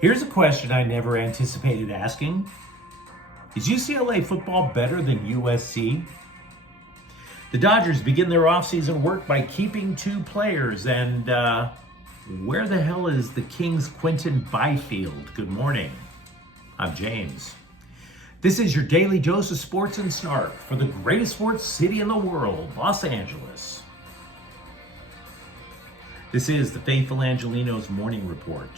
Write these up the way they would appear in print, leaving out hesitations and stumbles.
Here's a question I never anticipated asking. Is UCLA football better than USC? The Dodgers begin their offseason work by keeping two players, and where the hell is the Kings' Quentin Byfield? Good morning. I'm James. This is your daily dose of sports and snark for the greatest sports city in the world, Los Angeles. This is the faithful Angelenos morning report.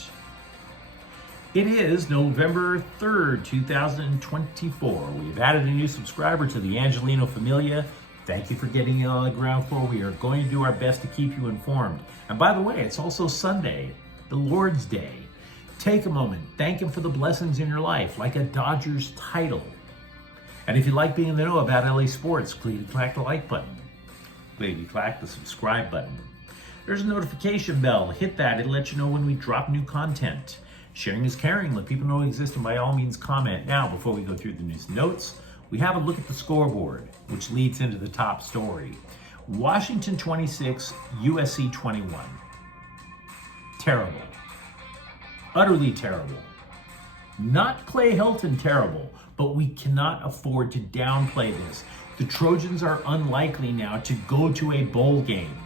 It is November 3rd, 2024. We've added a new subscriber to the Angeleno Familia. Thank you for getting in on the ground floor. We are going to do our best to keep you informed. And by the way, it's also Sunday, the Lord's Day. Take a moment, thank Him for the blessings in your life, like a Dodgers title. And if you like being in the know about LA sports, click the like button. Click the subscribe button. There's a notification bell. Hit that. It'll let you know when we drop new content. Sharing is caring. Let people know we exist, and by all means comment. Now, before we go through the news notes, we have a look at the scoreboard, which leads into the top story. Washington 26, USC 21. Terrible. Utterly terrible. Not Clay Helton terrible, but we cannot afford to downplay this. The Trojans are unlikely now to go to a bowl game,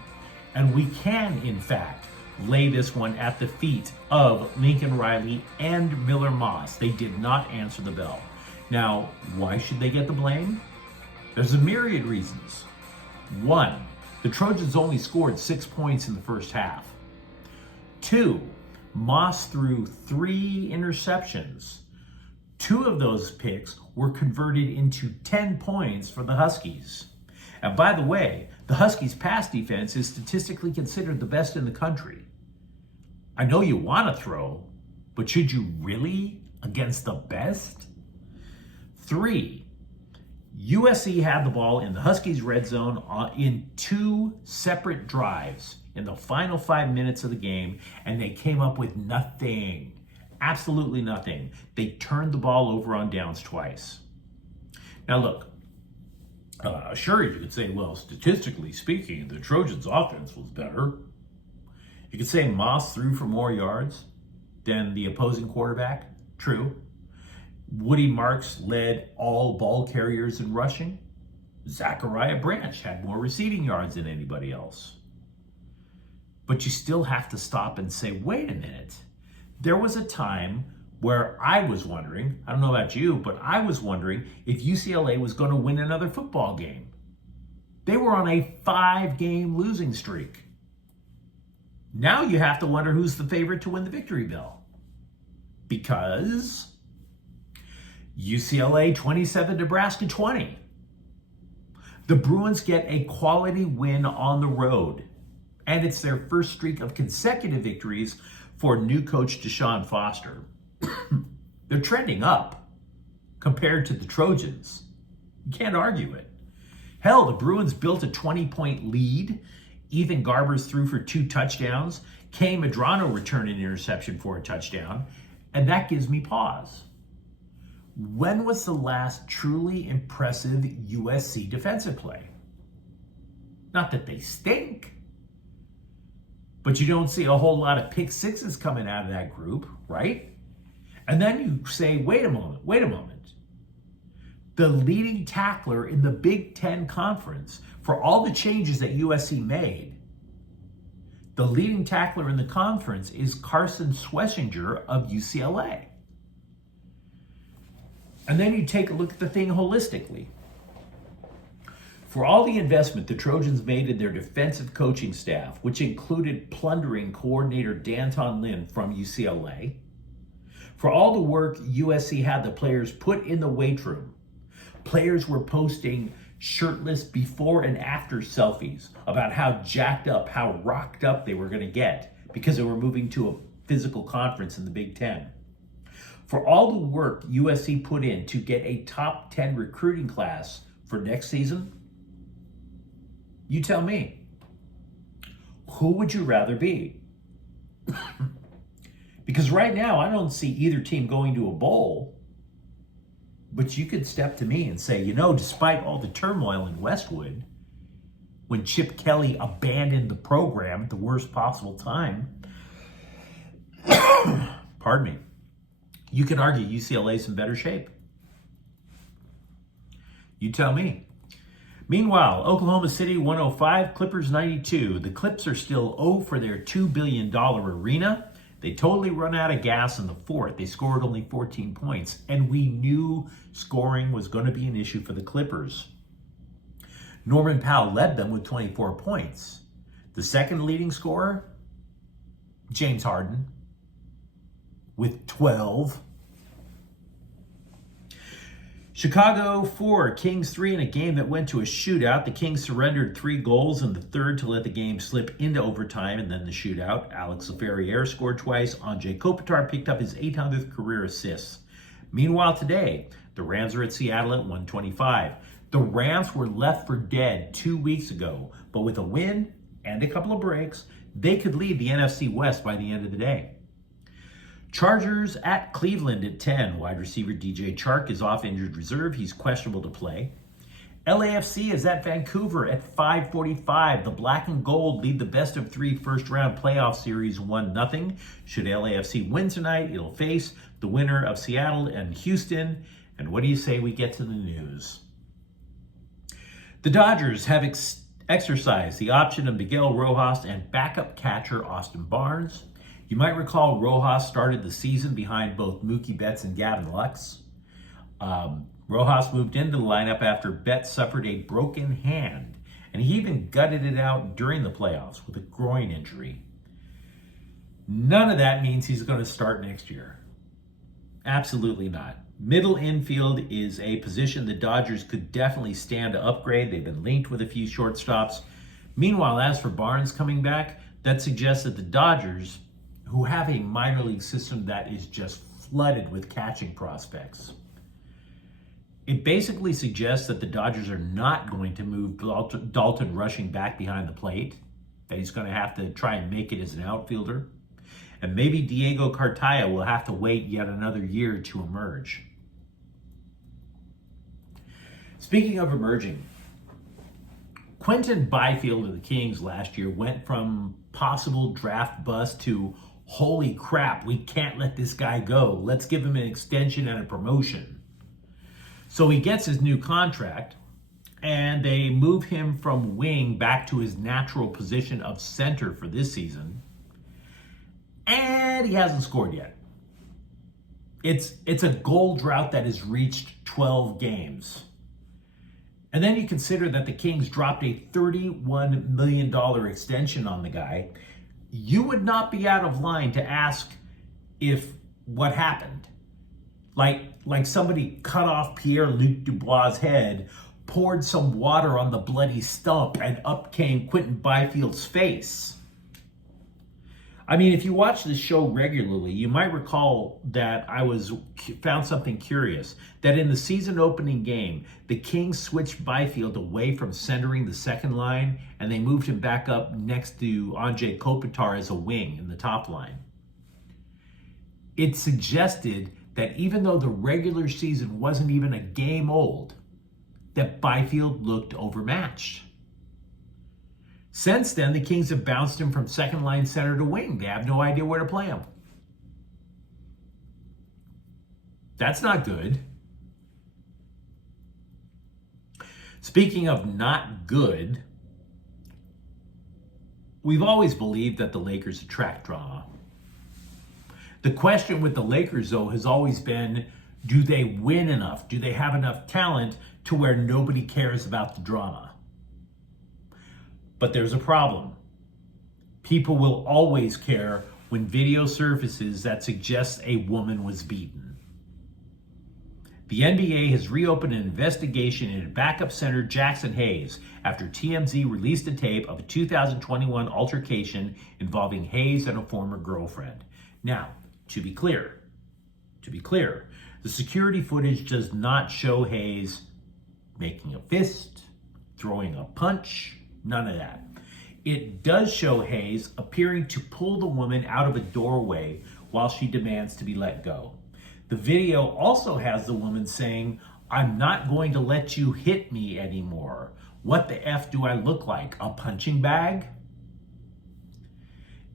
and we can, in fact, lay this one at the feet of Lincoln Riley and Miller Moss. They did not answer the bell. Now, why should they get the blame? There's a myriad reasons. One, the Trojans only scored 6 points in the first half. Two, Moss threw 3 interceptions. 2 of those picks were converted into 10 points for the Huskies. And by the way, the Huskies' pass defense is statistically considered the best in the country. I know you want to throw, but should you really against the best? 3, USC had the ball in the Huskies' red zone in 2 separate drives in the final 5 minutes of the game, and they came up with nothing. Absolutely nothing. They turned the ball over on downs twice. Now look, sure, you could say, well, statistically speaking, the Trojans' offense was better. You could say Moss threw for more yards than the opposing quarterback. True. Woody Marks led all ball carriers in rushing. Zachariah Branch had more receiving yards than anybody else. But you still have to stop and say, wait a minute. There was a time where I was wondering, I don't know about you, but I was wondering if UCLA was going to win another football game. They were on a 5-game losing streak. Now you have to wonder who's the favorite to win the victory bell. Because UCLA 27, Nebraska 20. The Bruins get a quality win on the road. And it's their first streak of consecutive victories for new coach Deshaun Foster. They're trending up compared to the Trojans. You can't argue it. Hell, the Bruins built a 20-point lead. Ethan Garbers threw for 2 touchdowns. Kay Medrano returned an interception for a touchdown. And that gives me pause. When was the last truly impressive USC defensive play? Not that they stink, but you don't see a whole lot of pick sixes coming out of that group, right? And then you say, wait a moment. The leading tackler in the Big Ten Conference, for all the changes that USC made, the leading tackler in the conference is Carson Schlesinger of UCLA. And then you take a look at the thing holistically. For all the investment the Trojans made in their defensive coaching staff, which included plundering coordinator Danton Lynn from UCLA, for all the work USC had the players put in the weight room, players were posting shirtless before and after selfies about how jacked up, how rocked up they were going to get because they were moving to a physical conference in the Big Ten. For all the work USC put in to get a top 10 recruiting class for next season, you tell me, who would you rather be? Because right now, I don't see either team going to a bowl. But you could step to me and say, despite all the turmoil in Westwood, when Chip Kelly abandoned the program at the worst possible time, pardon me, You can argue UCLA's in better shape. You tell me. Meanwhile, Oklahoma City 105, Clippers 92. The Clips are still 0 for their $2 billion arena. They totally run out of gas in the fourth. They scored only 14 points, and we knew scoring was going to be an issue for the Clippers. Norman Powell led them with 24 points. The second leading scorer, James Harden, with 12. Chicago 4, Kings 3 in a game that went to a shootout. The Kings surrendered 3 goals in the third to let the game slip into overtime and then the shootout. Alex Laferriere scored twice. Anze Kopitar picked up his 800th career assist. Meanwhile today, the Rams are at Seattle at 125. The Rams were left for dead 2 weeks ago, but with a win and a couple of breaks, they could lead the NFC West by the end of the day. Chargers at Cleveland at 10. Wide receiver DJ Chark is off injured reserve. He's questionable to play. LAFC is at Vancouver at 5:45. The Black and Gold lead the best of 3 first-round playoff series 1-0. Should LAFC win tonight, it'll face the winner of Seattle and Houston. And what do you say we get to the news? The Dodgers have exercised the option of Miguel Rojas and backup catcher Austin Barnes. You might recall Rojas started the season behind both Mookie Betts and Gavin Lux. Rojas moved into the lineup after Betts suffered a broken hand, and he even gutted it out during the playoffs with a groin injury. None of that means he's going to start next year. Absolutely not. Middle infield is a position the Dodgers could definitely stand to upgrade. They've been linked with a few shortstops. Meanwhile, as for Barnes coming back, that suggests that the Dodgers, who have a minor league system that is just flooded with catching prospects, it basically suggests that the Dodgers are not going to move Dalton Rushing back behind the plate, that he's going to have to try and make it as an outfielder. And maybe Diego Cartaya will have to wait yet another year to emerge. Speaking of emerging, Quentin Byfield of the Kings last year went from possible draft bust to holy crap, we can't let this guy go. Let's give him an extension and a promotion. So he gets his new contract, and they move him from wing back to his natural position of center for this season. And he hasn't scored yet. It's a goal drought that has reached 12 games. And then you consider that the Kings dropped a $31 million extension on the guy. You would not be out of line to ask if what happened. Like somebody cut off Pierre-Luc Dubois' head, poured some water on the bloody stump, and up came Quentin Byfield's face. I mean, if you watch this show regularly, you might recall that I found something curious, that in the season opening game, the Kings switched Byfield away from centering the second line, and they moved him back up next to Anze Kopitar as a wing in the top line. It suggested that even though the regular season wasn't even a game old, that Byfield looked overmatched. Since then, the Kings have bounced him from second line center to wing. They have no idea where to play him. That's not good. Speaking of not good, we've always believed that the Lakers attract drama. The question with the Lakers, though, has always been, do they win enough? Do they have enough talent to where nobody cares about the drama? But there's a problem. People will always care when video surfaces that suggests a woman was beaten. The NBA has reopened an investigation into backup center Jackson Hayes after TMZ released a tape of a 2021 altercation involving Hayes and a former girlfriend. Now, to be clear, the security footage does not show Hayes making a fist, throwing a punch, none of that. It does show Hayes appearing to pull the woman out of a doorway while she demands to be let go. The video also has the woman saying, "I'm not going to let you hit me anymore. What the F do I look like, a punching bag?"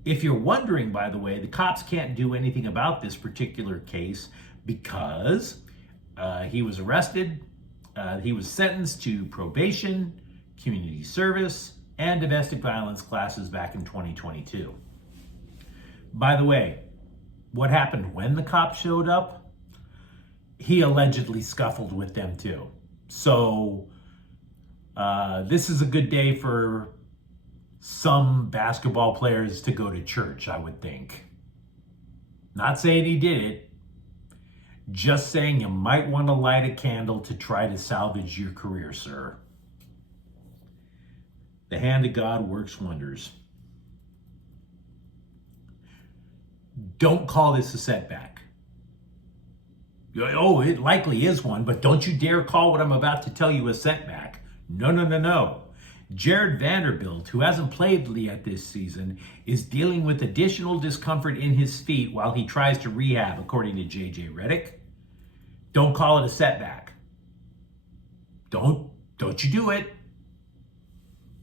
If you're wondering, by the way, the cops can't do anything about this particular case because he was arrested. He was sentenced to probation, community service, and domestic violence classes back in 2022. By the way, what happened when the cops showed up? He allegedly scuffled with them too. So this is a good day for some basketball players to go to church, I would think. Not saying he did it, just saying you might want to light a candle to try to salvage your career, sir. The hand of God works wonders. Don't call this a setback. Oh, it likely is one, but don't you dare call what I'm about to tell you a setback. No. Jared Vanderbilt, who hasn't played yet this season, is dealing with additional discomfort in his feet while he tries to rehab, according to JJ Redick. Don't call it a setback. Don't you do it.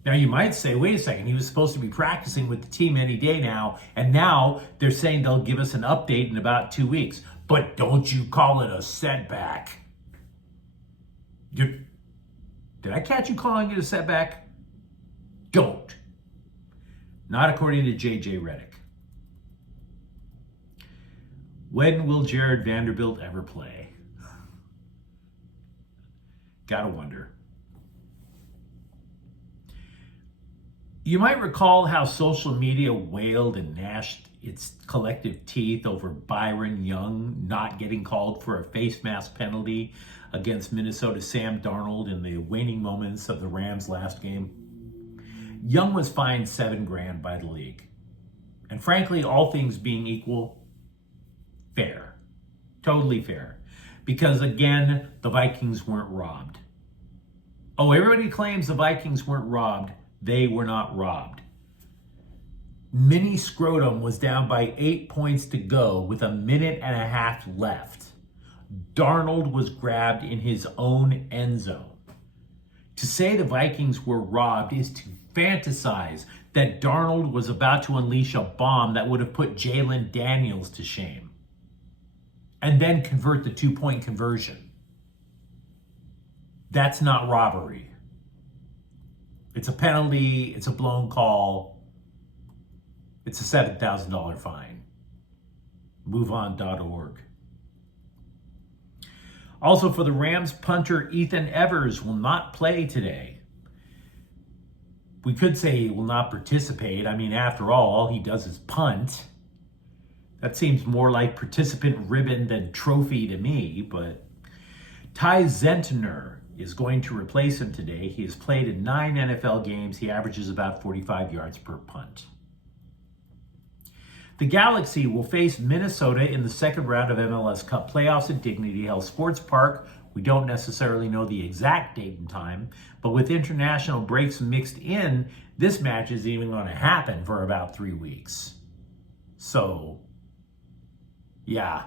Now you might say, wait a second, he was supposed to be practicing with the team any day now, and now they're saying they'll give us an update in about 2 weeks. But don't you call it a setback. Did I catch you calling it a setback? Don't. Not according to JJ Redick. When will Jared Vanderbilt ever play? Gotta wonder. You might recall how social media wailed and gnashed its collective teeth over Byron Young not getting called for a face mask penalty against Minnesota Sam Darnold in the waning moments of the Rams' last game. Young was fined $7,000 by the league. And frankly, all things being equal, fair. Totally fair. Because again, the Vikings weren't robbed. Oh, everybody claims the Vikings weren't robbed. They were not robbed. Mini Scrotum was down by 8 points to go with a minute and a half left. Darnold was grabbed in his own end zone. To say the Vikings were robbed is to fantasize that Darnold was about to unleash a bomb that would have put Jalen Daniels to shame. And then convert the 2-point conversion. That's not robbery. It's a penalty, it's a blown call, it's a $7,000 fine. MoveOn.org. Also, for the Rams, punter Ethan Evers will not play today. We could say he will not participate. I mean, after all he does is punt. That seems more like participant ribbon than trophy to me, but Ty Zentner is going to replace him today. He has played in 9 NFL games. He averages about 45 yards per punt. The Galaxy will face Minnesota in the second round of MLS Cup playoffs at Dignity Health Sports Park. We don't necessarily know the exact date and time, but with international breaks mixed in, this match is even going to happen for about 3 weeks. So, yeah,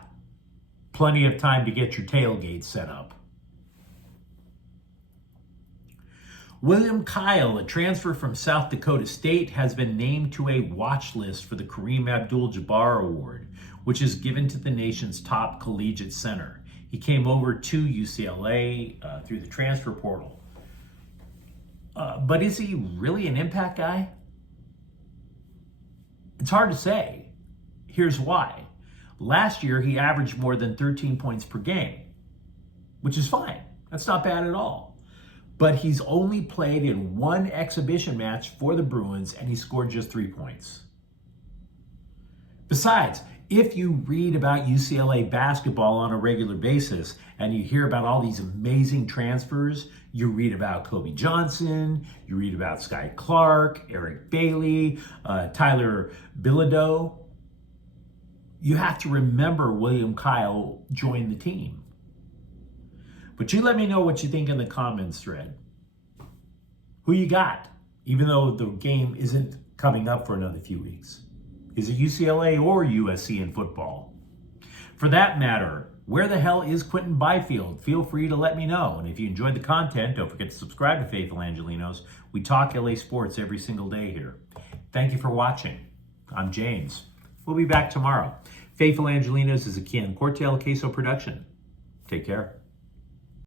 plenty of time to get your tailgate set up. William Kyle, a transfer from South Dakota State, has been named to a watch list for the Kareem Abdul-Jabbar Award, which is given to the nation's top collegiate center. He came over to UCLA through the transfer portal. But is he really an impact guy? It's hard to say. Here's why. Last year, he averaged more than 13 points per game, which is fine. That's not bad at all. But he's only played in 1 exhibition match for the Bruins, and he scored just 3 points. Besides, if you read about UCLA basketball on a regular basis and you hear about all these amazing transfers, you read about Kobe Johnson, you read about Sky Clark, Eric Bailey, Tyler Bilodeau, you have to remember William Kyle joined the team. But you let me know what you think in the comments thread. Who you got, even though the game isn't coming up for another few weeks? Is it UCLA or USC in football? For that matter, where the hell is Quentin Byfield? Feel free to let me know. And if you enjoyed the content, don't forget to subscribe to Faithful Angelenos. We talk LA sports every single day here. Thank you for watching. I'm James. We'll be back tomorrow. Faithful Angelenos is a Ken Cortell Queso production. Take care.